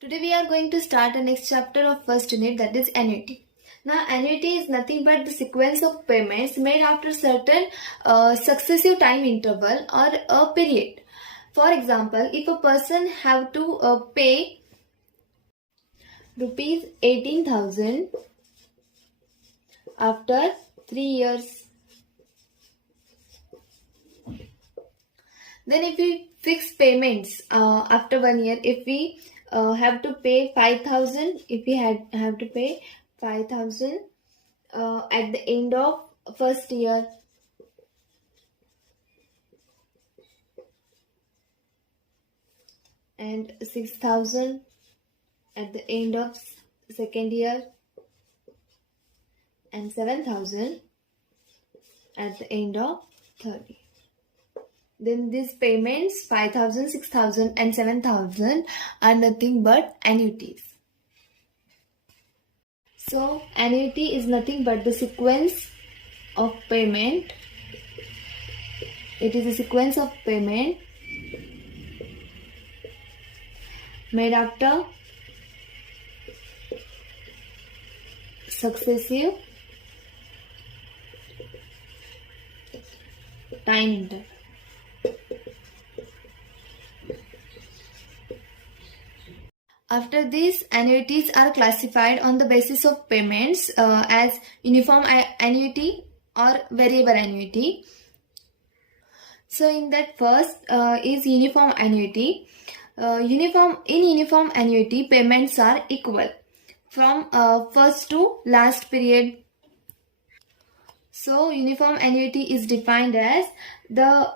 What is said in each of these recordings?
Today we are going to start the next chapter of first unit, that is annuity. Now annuity is nothing but the sequence of payments made after certain successive time interval or a period. For example, if a person have to pay rupees 18,000 after 3 years, then if we fix payments after 1 year, if we have to pay 5,000, if we have to pay 5,000 at the end of first year, and 6,000 at the end of second year, and 7,000 at the end of third year. Then these payments 5,000, 6,000 and 7,000 are nothing but annuities. So annuity is nothing but the sequence of payment. It is a sequence of payment made after successive time interval. After this, annuities are classified on the basis of payments as uniform annuity or variable annuity. So in that first is uniform annuity. Uniform annuity, payments are equal from first to last period. So uniform annuity is defined as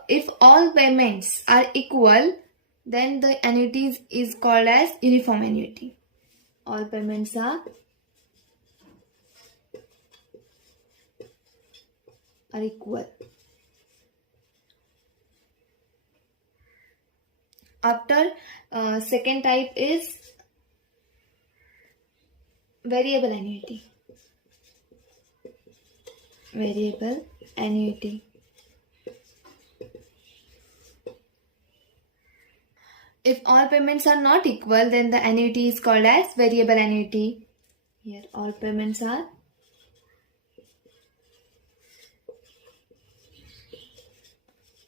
if all payments are equal, then the annuity is called as uniform annuity. All payments are equal. After second type is variable annuity. Variable annuity. If all payments are not equal, then the annuity is called as variable annuity. Here all payments are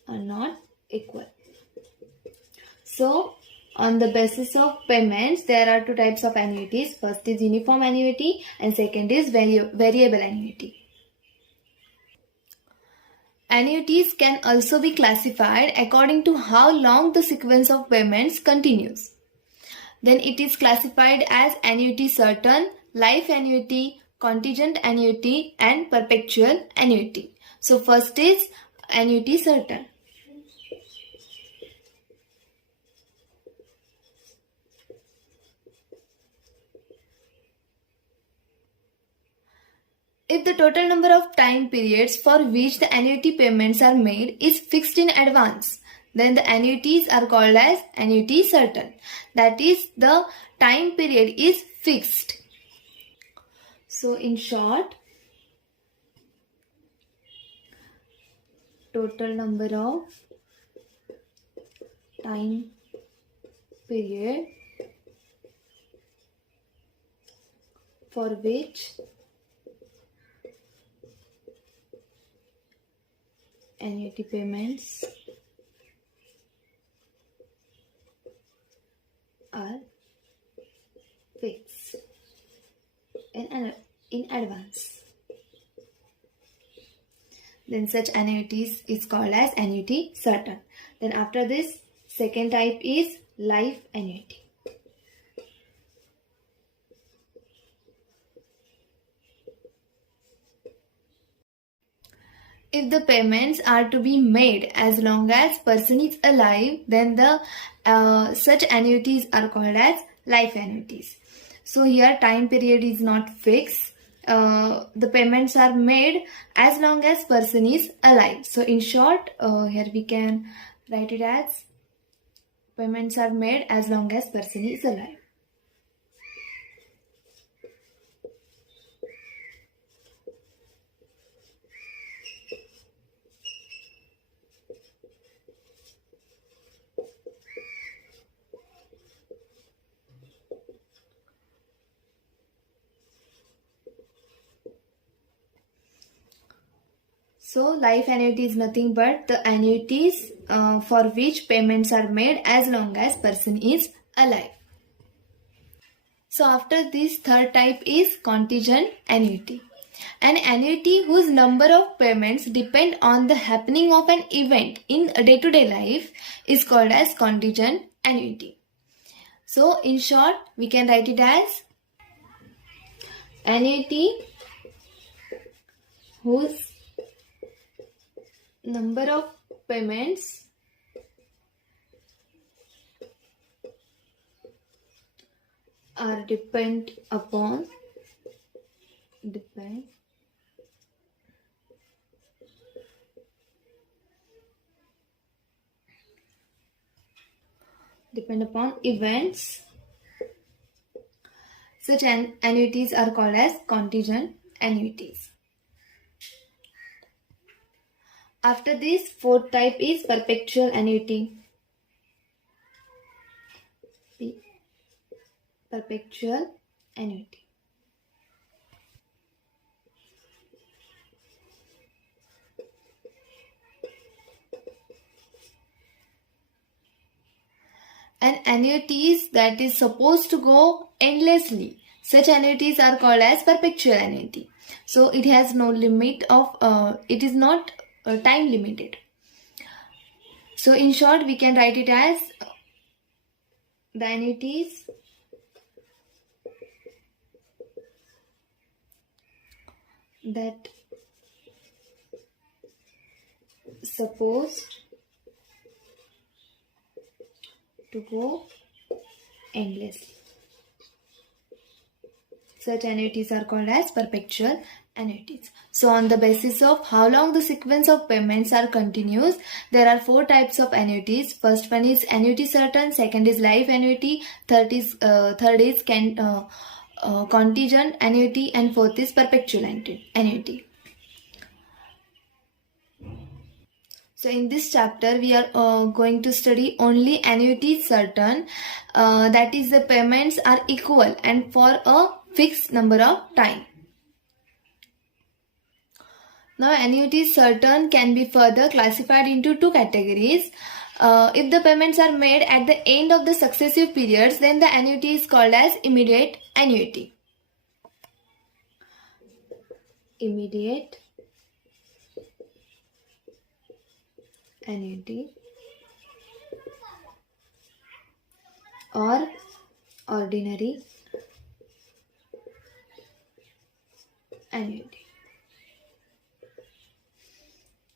not equal. So on the basis of payments, there are two types of annuities. First is uniform annuity and second is variable annuity. Annuities can also be classified according to how long the sequence of payments continues. Then it is classified as annuity certain, life annuity, contingent annuity and perpetual annuity. So first is annuity certain. If the total number of time periods for which the annuity payments are made is fixed in advance, then the annuities are called as annuity certain. That is, the time period is fixed. So in short, total number of time period for which annuity payments are fixed in advance. Then such annuities is called as annuity certain. Then after this, second type is life annuity. If the payments are to be made as long as person is alive, then the such annuities are called as life annuities. So here time period is not fixed. The payments are made as long as person is alive. So in short, here we can write it as payments are made as long as person is alive. So life annuity is nothing but the annuities for which payments are made as long as person is alive. So after this, third type is contingent annuity. An annuity whose number of payments depend on the happening of an event in a day-to-day life is called as contingent annuity. So in short, we can write it as annuity whose number of payments are depend upon events. Such annuities are called as contingent annuities. After this, fourth type is perpetual annuity. Perpetual annuity. An annuities that is supposed to go endlessly. Such annuities are called as perpetual annuity. So it has no limit of, it is not time limited. So in short, we can write it as the annuities that supposed to go endlessly. Such annuities are called as perpetual annuities. So on the basis of how long the sequence of payments are continuous, there are four types of annuities. First one is annuity certain, second is life annuity, third is contingent annuity, and fourth is perpetual annuity. So in this chapter, we are going to study only annuity certain, that is the payments are equal and for a fixed number of time. Now annuity certain can be further classified into two categories. If the payments are made at the end of the successive periods, then the annuity is called as immediate annuity. Immediate annuity or ordinary annuity.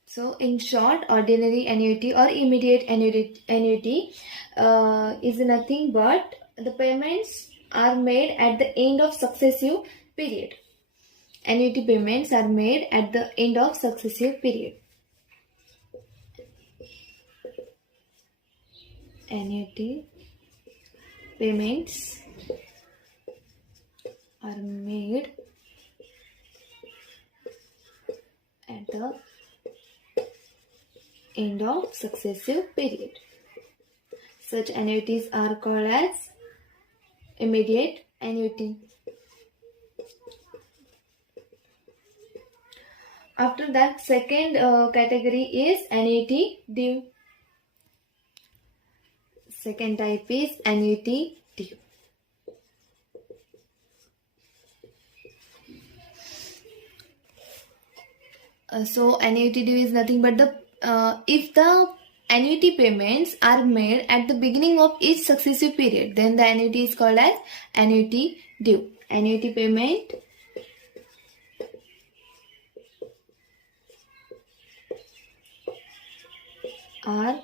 So in short, ordinary annuity or immediate annuity is nothing but the payments are made at the end of successive period. Annuity payments are made at the end of successive period. Annuity payments are made at the end of successive period. Such annuities are called as immediate annuity. After that, second category is annuity due. Second type is annuity due. So annuity due is nothing but the if the annuity payments are made at the beginning of each successive period, then the annuity is called as annuity due. Annuity payment are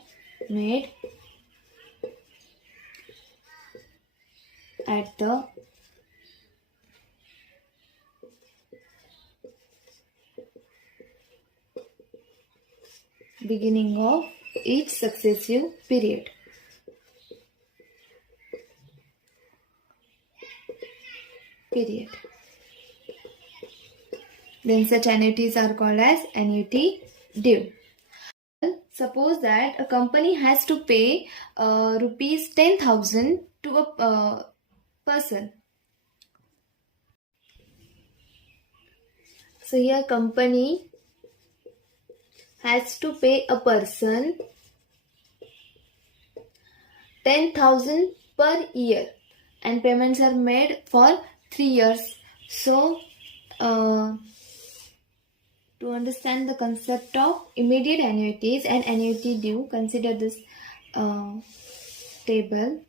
made at the beginning of each successive period. Then such annuities are called as annuity due. Suppose that a company has to pay rupees 10,000 to a person. So here company has to pay a person 10,000 per year, and payments are made for 3 years. So, to understand the concept of immediate annuities and annuity due, consider this table.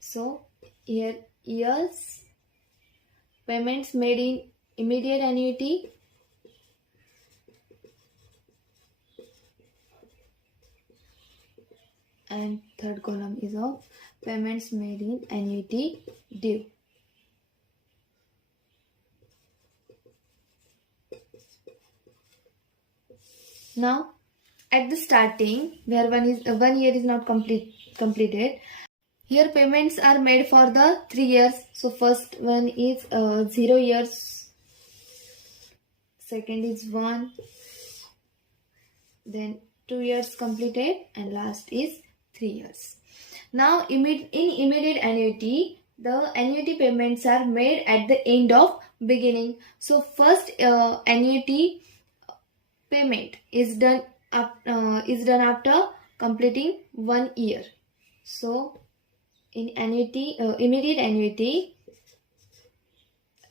So, here years, payments made in immediate annuity, and third column is of payments made in annuity due. Now, at the starting, where 1 year is not completed, here payments are made for the 3 years. So first one is 0 years, second is 1, then 2 years completed, and last is 3 years. Now in immediate annuity, the annuity payments are made at the end of beginning. So first annuity payment is done after completing 1 year. So in annuity, immediate annuity,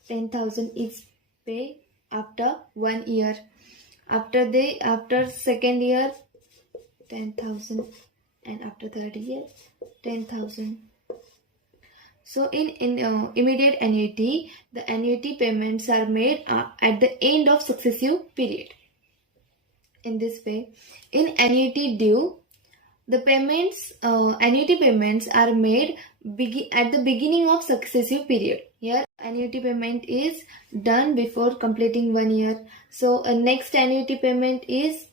10,000 is paid after 1 year. After second year, 10,000, and after third year, 10,000. So in immediate annuity, the annuity payments are made at the end of successive period. In this way, in annuity due, the annuity payments are made at the beginning of successive period. Here, annuity payment is done before completing 1 year. So, next annuity payment is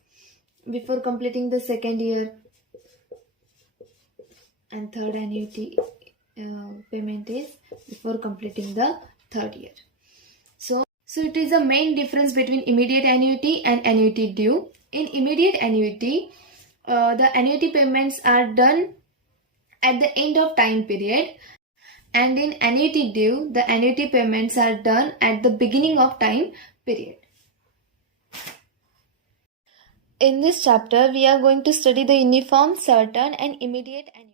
before completing the second year, and third annuity payment is before completing the third year. So it is the main difference between immediate annuity and annuity due. In immediate annuity, the annuity payments are done at the end of time period, and in annuity due, the annuity payments are done at the beginning of time period. In this chapter, we are going to study the uniform, certain, and immediate annuity.